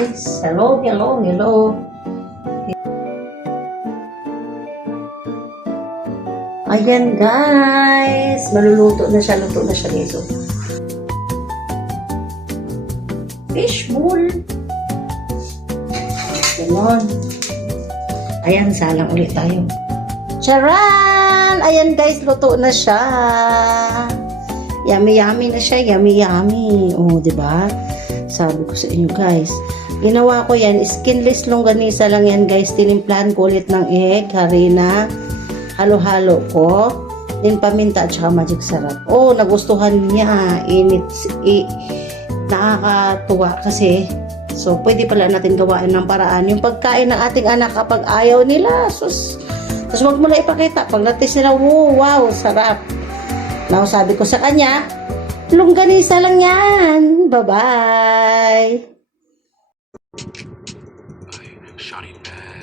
guys! Hello, hello, hello! Ayan guys! Luto na siya dito. Fishbowl! Ganon. Ayan, salang ulit tayo. Charan! Ayan guys, luto na siya. Yummy, yummy na siya. Yummy, yummy. Oh, diba? Sabi ko sa inyo guys, ginawa ko yan, skinless longganisa lang yan guys, tinimplahan ko ulit ng egg, harina, halo-halo ko, din paminta at saka magic sarap. Oh, nagustuhan niya, nakakatuwa kasi, so pwede pala natin gawain ng paraan, yung pagkain ng ating anak kapag ayaw nila, sus, tapos wag mo na ipakita, pag natis nila, wow, sarap. Now, sabi ko sa kanya, longganisa lang yan. Bye-bye. Shawty bad.